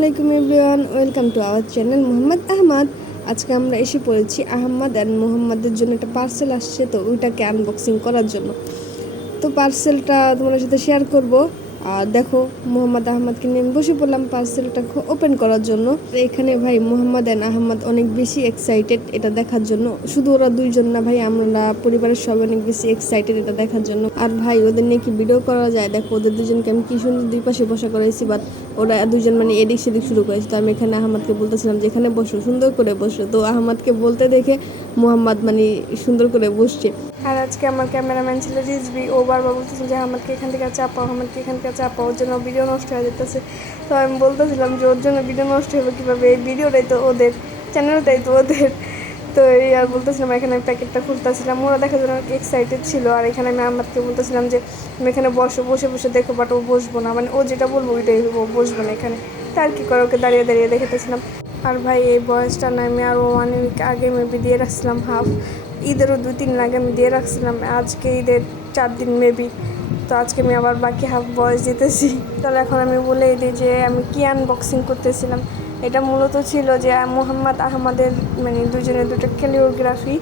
আলাইকুম everyone, welcome to our channel Mohammad Ahmad. আজকে আমরা এসে পড়েছি আহমদ অ্যান্ড মোহাম্মদের জন্য একটা পার্সেল আসছে, তো ওইটাকে আনবক্সিং করার জন্য। তো পার্সেলটা তোমাদের সাথে শেয়ার করব। আর দেখো, মোহাম্মদ আহমদকে নিয়ে আমি বসে পড়লাম পার্সেলটা ওপেন করার জন্য। এখানে ভাই মোহাম্মদ অ্যান্ড আহমদ অনেক বেশি এক্সাইটেড এটা দেখার জন্য। শুধু ওরা দুইজন না ভাই, আমরা পরিবারের সবাই অনেক বেশি এক্সাইটেড এটা দেখার জন্য। আর ভাই ওদের নিয়ে কি ভিডিও করা যায়, দেখো ওদের দুজনকে আমি কি সুন্দর দুই পাশে বসা করাইছি, বাট ওরা দুজন মানে এদিক সেদিক শুরু করেছে। তো আমি এখানে আহমদকে বলতেছিলাম যে এখানে বসো, সুন্দর করে বসো। তো আহমদকে বলতে দেখে মোহাম্মদ মানে সুন্দর করে বসছে। আর আজকে আমার ক্যামেরাম্যান ছিল রিজবি, ও বারবার বলতেছিল যে আমাকে এখান থেকে চাপাও, আমাকে এখান থেকে চাপাও, ওর জন্য ভিডিও নষ্ট হয়ে যেতেছে। তো আমি বলতেছিলাম যে ওর জন্য ভিডিও নষ্ট হবে কীভাবে, এই ভিডিওটাই তো ওদের, চ্যানেলটাই তো ওদের। তো এই আর বলতেছিলাম, এখানে আমি প্যাকেটটা খুলতেছিলাম, ওরা দেখার জন্য এক্সাইটেড ছিল। আর এখানে আমি আমাকে বলতেছিলাম যে আমি এখানে বসে বসে দেখো, বাট ও বসবো না, মানে ও যেটা বলবো ওইটাই ও বসবো না এখানে। তার কি করে ওকে দাঁড়িয়ে দাঁড়িয়ে দেখেতেছিলাম। আর ভাই এই বয়সটা না আমি আরও 1 উইক আগে মেবি দিয়ে রাখছিলাম হাফ, ঈদেরও 2-3 দিন আগে আমি দিয়ে রাখছিলাম, আজকে ঈদের 4 দিন মেবি। তো আজকে আমি আবার বাকি হাফ বয়স দিতেছি। তাহলে এখন আমি বলেই দিই যে আমি কি আনবক্সিং করতেছিলাম। এটা মূলত ছিল যে মোহাম্মদ আহমদের মানে দুজনের দুটো কোরিওগ্রাফি,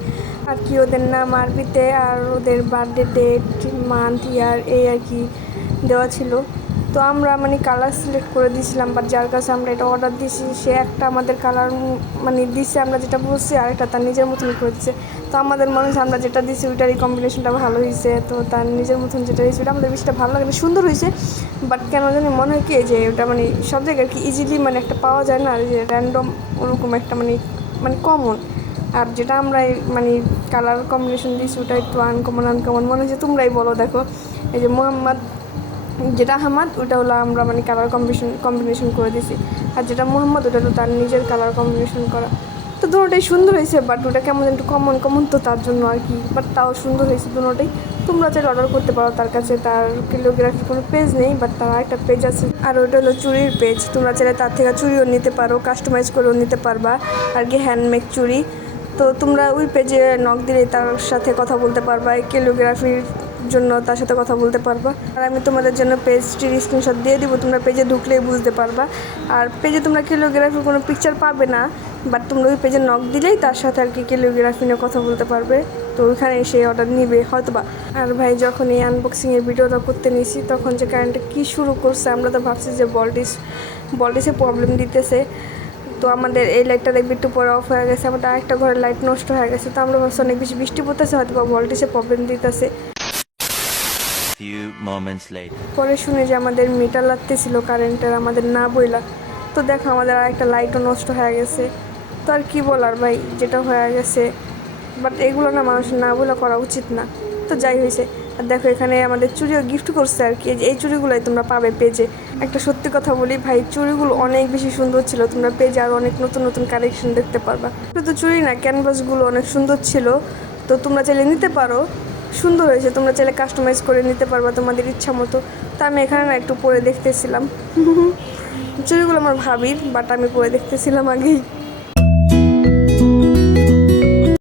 আর কি ওদের নাম আরবিতে আর ওদের বার্থডে ডেট, মান্থ, ইয়ার এই আর কি দেওয়া ছিল। তো আমরা মানে কালার সিলেক্ট করে দিয়েছিলাম, বাট যার কাছে আমরা এটা অর্ডার দিয়েছি সে একটা আমাদের কালার মানে দিচ্ছে, আমরা যেটা বলছি, আরেকটা তার নিজের মতন করে দিচ্ছে। তো আমাদের মনে হচ্ছে আমরা যেটা দিচ্ছি ওইটারই কম্বিনেশনটা ভালো হয়েছে, তো তার নিজের মতন যেটা হয়েছে ওটা আমাদের বেশিটা ভালো লাগে, সুন্দর হয়েছে। বাট কেন জানি মনে হয় কি যে ওটা মানে সব জায়গায় আর কি ইজিলি মানে একটা পাওয়া যায় না, যে র্যান্ডম ওরকম একটা মানে কমন। আর যেটা আমরা মানে কালার কম্বিনেশন দিচ্ছি ওটা একটু আনকমন মনে হচ্ছে। তোমরাই বলো, দেখো এই যে মোহাম্মদ যেটা আহমদ ওটা হলো আমরা মানে কালার কম্বিনেশন করে দিয়েছি, আর যেটা মোহাম্মদ ওটা তো তার নিজের কালার কম্বিনেশন করা। তো দুটোটাই সুন্দর হয়েছে, বাট ওটা কেমন একটু কমন তো তার জন্য আর কি, বাট তাও সুন্দর হয়েছে দুটোটাই। তোমরা চাইলে অর্ডার করতে পারো তার কাছে, তার কোরিওগ্রাফির কোনো পেজ নেই, বাট তার একটা পেজ আছে, আর ওইটা হলো চুড়ির পেজ। তোমরা চাইলে তার থেকে চুড়িও নিতে পারো, কাস্টমাইজ করেও নিতে পারবা আর কি, হ্যান্ডমেড চুড়ি। তো তোমরা ওই পেজে নক দিলে তার সাথে কথা বলতে পারবা, এই কোরিওগ্রাফির জন্য তার সাথে কথা বলতে পারবা। আর আমি তোমাদের জন্য পেজটির স্ক্রিনশট দিয়ে দিব, তোমরা পেজে ঢুকলেই বুঝতে পারবা। আর পেজে তোমরা কোরিওগ্রাফির কোনো পিকচার পাবে না, বাট তোমরা ওই পেজে নক দিলেই তার সাথে আর কি কোরিওগ্রাফি নিয়ে কথা বলতে পারবে। তো ওইখানে এসে অর্ডার নিবে হয়তোবা। আর ভাই যখন এই আনবক্সিংয়ের ভিডিওটা করতে নিয়েছি তখন যে কারেন্টটা কী শুরু করছে, আমরা তো ভাবছি যে ভোল্টেজে প্রবলেম দিতেছে। তো আমাদের এই লাইটটা দেখবি একটু পরে অফ হয়ে গেছে, আমাদের আরেকটা ঘরের লাইট নষ্ট হয়ে গেছে। তো আমরা ভাবছি অনেক বেশি বৃষ্টি পড়তেছে, হয়তো বা ভোল্টেজে প্রবলেম দিতেছে। পরে শুনে যে আমাদের মিটার লাগতেছিল কারেন্টের, আমাদের না বইলা। তো দেখো আমাদের আরেকটা লাইটও নষ্ট হয়ে গেছে। তো আর কি বলার ভাই, যেটা হয়ে গেছে, বাট এগুলো না মানুষের না বলে করা উচিত না। তো যাই হয়েছে। আর দেখো এখানে আমাদের চুড়িও গিফট করছে আর কি, এই চুড়িগুলোই তোমরা পাবে পেজে। একটা সত্যি কথা বলি ভাই, চুড়িগুলো অনেক বেশি সুন্দর ছিল, তোমরা পেজে আরও অনেক নতুন কালেকশন দেখতে পারবা। শুধু চুড়ি না, ক্যানভাসগুলো অনেক সুন্দর ছিল। তো তোমরা চাইলে নিতে পারো, সুন্দর হয়েছে, তোমরা চাইলে কাস্টমাইজ করে নিতে পারবা তোমাদের ইচ্ছা মতো। তো আমি এখানে না একটু পরে দেখতেছিলাম চুড়িগুলো আমার ভাবির, বাট আমি পরে দেখতেছিলাম আগেই।